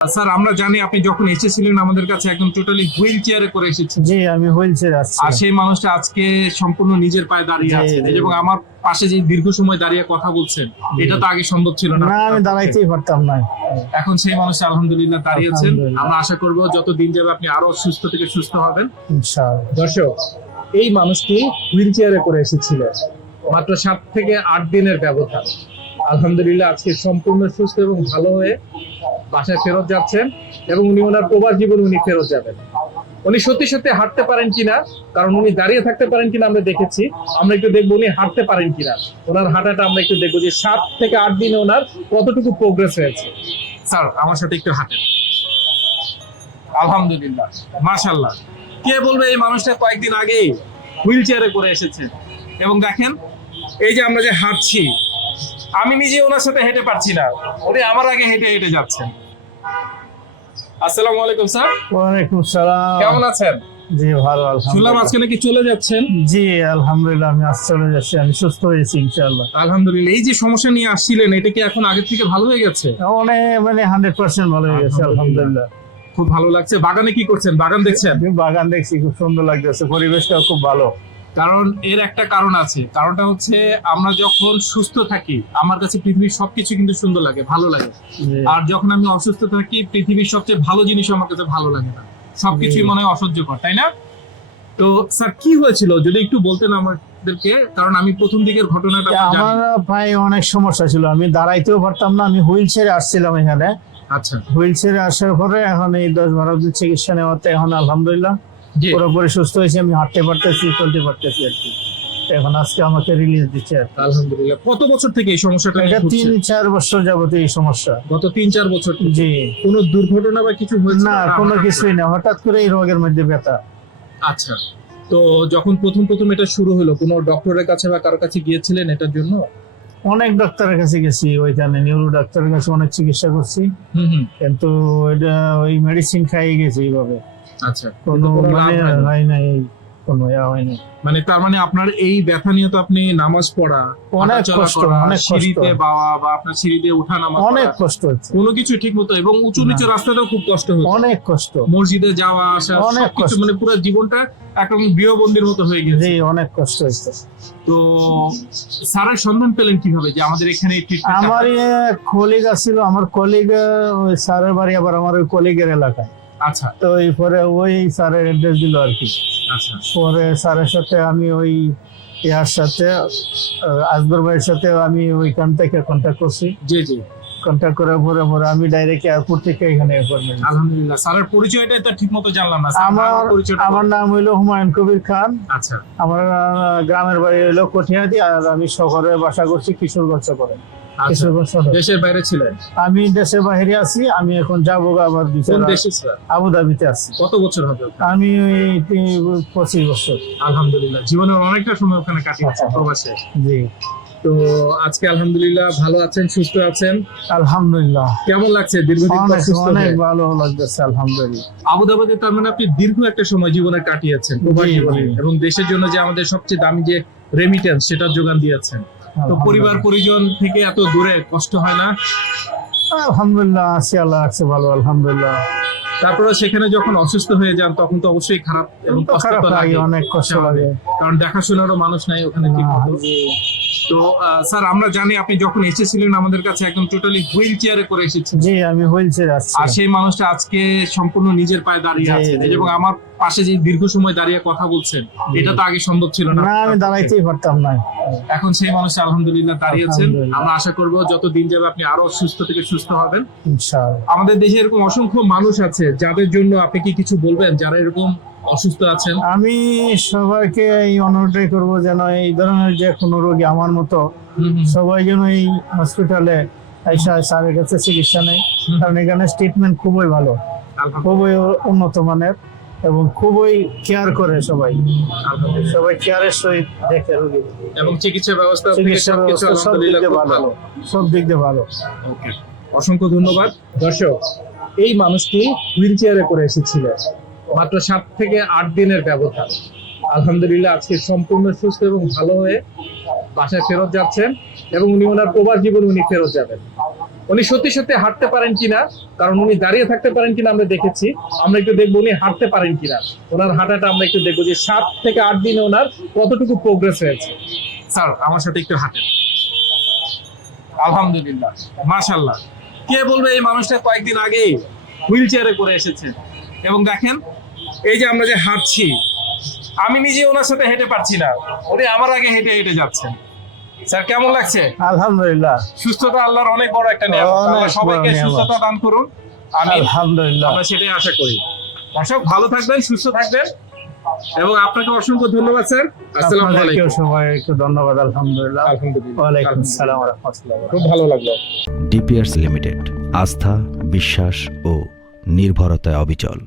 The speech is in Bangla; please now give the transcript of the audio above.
স্যার আমরা জানি আপনি যখন এসেছিলেন আমাদের কাছে একদম টোটালি হুইল চেয়ারে করে এসেছেন। জি আমি হুইল চেয়ার আসছি। আর সেই মানুষটা আজকে সম্পূর্ণ নিজের পায়ে দাঁড়িয়ে জি। এবং আমার পাশে যে দীর্ঘ সময় দাঁড়িয়ে কথা বলছেন এটা তো আগে সম্ভব ছিল না। না আমি দাঁড়াইতেই পারতাম না। এখন সেই মানুষ আলহামদুলিল্লাহ দাঁড়িয়েছেন। আমরা আশা করব যত দিন যাবে আপনি আরও সুস্থ থেকে সুস্থ হবেন। ইনশাআল্লাহ। দর্শক এই মানুষটি হুইল চেয়ারে করে এসেছিলেন। মাত্র সাত থেকে আট দিনের ব্যবধান। আলহামদুলিল্লাহ আজকে সম্পূর্ণ সুস্থ এবং ভালো হয়ে বাসায় ফেরত যাচ্ছেন এবং উনি ওনার প্রবাস জীবন উনি ফেরত যাবেন। উনি সত্যি সত্যি হাঁটতে পারেন কিনা, কারণ উনি দাঁড়িয়ে থাকতে পারেন কিনা আমরা দেখেছি। আমরা একটু দেখব উনি হাঁটতে পারেন কিনা। ওনার হাঁটাটা আমরা একটু দেখব যে সাত থেকে আট দিনে ওনার কতটুকু প্রোগ্রেস হয়েছে। স্যার, আমার সাথে একটু হাঁটেন। আলহামদুলিল্লাহ মাশাল্লাহ কে বলবে এই মানুষটা কয়েকদিন আগেই হুইল চেয়ারে করে এসেছে? এবং দেখেন, এই যে আমরা যে হাঁটছি, আমি নিজে ওনার সাথে হেঁটে পারছি না। উনি আমার আগে হেঁটে হেঁটে যাচ্ছেন। আসসালামু আলাইকুম স্যার। ওয়ালাইকুম সালাম। কেমন আছেন? জি ভালো শুনলাম আলহামদুলিল্লাহ আজকে নাকি চলে যাচ্ছেন। জি আলহামদুলিল্লাহ আমি আজ চলে যাচ্ছি আমি সুস্থ হয়েছি ইনশাআল্লাহ। আলহামদুলিল্লাহ এই যে সমস্যা নিয়ে আসছিলেন এটা কি এখন আগের থেকে ভালো হয়ে গেছে? অনেক মানে হান্ড্রেড পার্সেন্ট ভালো হয়ে গেছে আলহামদুলিল্লাহ। খুব ভালো লাগছে। বাগানে কি করছেন? বাগান দেখছেন? বাগান দেখছি খুব সুন্দর লাগতেছে পরিবেশটাও খুব ভালো। কারণ এর একটা কারণ আছে। কারণটা হচ্ছে আমরা যখন সুস্থ থাকি আমার কাছে পৃথিবীর সবকিছু কিন্তু সুন্দর লাগে ভালো লাগে। আর যখন আমি অসুস্থ থাকি পৃথিবীর সবচেয়ে ভালো জিনিস আমার কাছে ভালো লাগে না। সবকিছুই মনে হয় অসহ্যকর তাই না? তো স্যার কি হয়েছিল? যদি একটু বলতেন আমাদেরকে কারণ আমি প্রথম দিকের ঘটনাটা আমার পায়ে অনেক সমস্যা ছিল। আমি দাঁড়াইতেও পারতাম না আমি হুইল চেয়ারে আসছিলাম এখানে। আচ্ছা। হুইল চেয়ারে আসার পরে এখন এই দশ বারো দিন চিকিৎসা নেওয়াতে এখন আলহামদুলিল্লাহ। পুরোপুরি সুস্থ হয়েছে আমি হাঁটতে পারতেছি চলতে পারতেছি আর কি। এখন আজকে আমাকে রিলিজ দিচ্ছে আলহামদুলিল্লাহ। কত বছর থেকে এই সমস্যাটা এটা তিন চার বছর যাবত এই সমস্যা। গত তিন চার বছর জি। কোনো দুর্ঘটনা বা কিছু হয়েছে? না কোনো কিছুই না। হঠাৎ করে এই রোগের মধ্যে ব্যথা। আচ্ছা। তো যখন প্রথম প্রথম এটা শুরু হলো কোনো ডক্টরের কাছে বা কারও কাছে গিয়েছিলেন এটার জন্য? অনেক ডাক্তারের কাছে গেছি ওইখানে নিউরো ডাক্তারের কাছে অনেক চিকিৎসা করছি। কিন্তু এটা ওই মেডিসিন খাইয়ে গেছি এইভাবে। আচ্ছা। কোনো মানে কোনো ইয়া মানে তার মানে আপনার এই ব্যথা নিয়ে তো আপনি নামাজ পড়া অনেক কষ্ট, অনেক সিঁড়িতে বাওয়া বা আপনার সিঁড়িতে ওঠা নামা অনেক কষ্ট হচ্ছে। কোনো কিছু ঠিক মতো এবং উঁচু নিচু। রাস্তাটাও খুব কষ্ট হতো অনেক কষ্ট। মসজিদে যাওয়া আসা অনেক কষ্ট। মানে পুরো জীবনটা একরকম গৃহবন্দির মতো হয়ে গেছে। জি অনেক কষ্ট হচ্ছে। তো স্যারের সন্ধান পেলেন কীভাবে যে আমাদের এখানে আমার হয়? কলিগ আছিল আমার কলিগ ওই স্যারের বাড়ি আবার আমার ওই কলিগের এলাকায়। আচ্ছা। তো ওই পরে ওই স্যারের অ্যাড্রেস দিল আর কি। আচ্ছা। পরে স্যারের সাথে আমি ওই ইয়ার সাথে আসগর ভাইয়ের সাথে আমি ওইখান থেকে কন্ট্যাক্ট করছি। জি জি। কন্ট্যাক্ট করার পরে পরে আমি ডাইরেক্ট এয়ারপোর্ট থেকে এখানে অ্যাপয়েন্টমেন্ট আলহামদুলিল্লাহ। স্যারের পরিচয়টা তো ঠিক মতো জানলাম না। আমার আমার নাম হইল হুমায়ুন কবির খান। আচ্ছা। আমার গ্রামের বাড়ি হইল কঠিয়াদি আর আমি শহরে বাসা করছি কিশোরগঞ্জ করে আচ্ছা। দেশের বাইরে ছিলেন? আমি দেশের বাইরে আছি আমি এখন যাব আবার কোন দেশে ছিলেন? আবুধাবিতে আছি। কত বছর হবে আমি পঁচিশ বছর। আলহামদুলিল্লাহ জীবনের অনেকটা সময় ওখানে কাটিয়েছেন আচ্ছা। প্রবাসে। জি। তো আজকে আলহামদুলিল্লাহ ভালো আছেন সুস্থ আছেন? আলহামদুলিল্লাহ। কেমন লাগছে? দীর্ঘদিন অনেক? ভালো লাগতেছে আলহামদুলিল্লাহ। আবুধাবিতে তার মানে আপনি দীর্ঘ একটা সময় জীবনে কাটিয়েছেন। এবং দেশের জন্য যে আমাদের সবচেয়ে দামি যে রেমিটেন্স সেটা যোগান দিয়েছেন। তো পরিবার পরিজন থেকে এত দূরে কষ্ট হয় না? আলহামদুলিল্লাহ আছি আল্লাহ আছে ভালো আলহামদুলিল্লাহ। তারপরে সেখানে যখন অসুস্থ হয়ে যান তখন তো অবশ্যই খারাপ এবং কষ্ট লাগে অনেক কষ্ট লাগে। কারণ দেখাশোনারও মানুষ নাই ওখানে ঠিক মতো। তো স্যার আমরা জানি আপনি যখন এসেছিলেন আমাদের কাছে একদম টোটালি হুইল চেয়ারে করে এসেছেন। জি আমি হুইল চেয়ার আসছি। আর সেই মানুষটা আজকে সম্পূর্ণ নিজের পায়ে দাঁড়িয়ে আছে এবং আমার পাশে যে দীর্ঘ সময় দাঁড়িয়ে কথা বলছেন এটা তো আগে সম্ভব ছিল না। আমি দাঁড়াইতেই পারতাম না। এখন সেই মানুষ আলহামদুলিল্লাহ দাঁড়িয়েছেন। আমরা আশা করব যত দিন যাবে আপনি আরও সুস্থ থেকে সুস্থ হবেন। ইনশাআল্লাহ। আমাদের দেশে এরকম অসংখ্য মানুষ আছে যাদের জন্য আপনি কি কিছু বলবেন? যারা এরকম অসুস্থ আছেন? আমি সবাইকে এই অনুরোধটাই করব যেন এই ধরনের যে কোনো রোগী আমার মতো সবাই যেন এই হসপিটালে এসে স্যারের কাছে চিকিৎসা নেয়। কারণ এখানে ট্রিটমেন্ট খুবই ভালো খুবই উন্নত মানের এবং খুবই কেয়ার করে সবাই। সবাই কেয়ারের সহিত দেখে রোগী। এবং চিকিৎসা ব্যবস্থা চিকিৎসা ব্যবস্থা সব দিক দিয়ে ভালো। ভালো। সব দিক দিয়ে ভালো। ওকে। অসংখ্য ধন্যবাদ। দর্শক এই মানুষটি হুইল চেয়ারে করে এসেছিলেন। মাত্র সাত থেকে আট দিনের ব্যবধান। আলহামদুলিল্লাহ আজকে সম্পূর্ণ সুস্থ এবং ভালো হয়ে বাসায় ফেরত যাচ্ছেন এবং উনি ওনার প্রবাস জীবন উনি ফেরত যাবেন। উনি সত্যি সত্যি হাঁটতে পারেন কিনা, কারণ উনি দাঁড়িয়ে থাকতে পারেন কিনা আমরা দেখেছি। আমরা একটু দেখব উনি হাঁটতে পারেন কিনা। ওনার হাঁটাটা আমরা একটু দেখব যে সাত থেকে আট দিনে ওনার কতটুকু প্রোগ্রেস হয়েছে। স্যার, আমার সাথে একটু হাঁটেন। আলহামদুলিল্লাহ মাশাল্লাহ কে বলবে এই মানুষটা কয়েকদিন আগেই হুইল চেয়ারে করে এসেছে। এবং দেখেন এই যে আমরা যে হাঁটছি আমি নিজে ওনার সাথে হেঁটে পারছি না। উনি আমার আগে হেঁটে হেঁটে যাচ্ছেন। স্যার কেমন লাগছে? আলহামদুলিল্লাহ। সুস্থতা আল্লাহর অনেক বড় একটা নিয়ামত। সবাইকে সুস্থতা দান করুন। আমি আলহামদুলিল্লাহ। আমরা সেটাই আশা করি। দর্শক ভালো থাকবেন সুস্থ থাকবেন। এবং আপনাকে অসংখ্য ধন্যবাদ স্যার। আসসালামু আলাইকুম। সবাইকে ধন্যবাদ আলহামদুলিল্লাহ। আলহামদুলিল্লাহ। ওয়ালাইকুম আলহামদুলিল্লাহ। আসসালাম রহমতুল্লাহ খুব ভালো লাগল। ডিপিয়ার্স লিমিটেড আস্থা বিশ্বাস ও নির্ভরতায় অবিচল।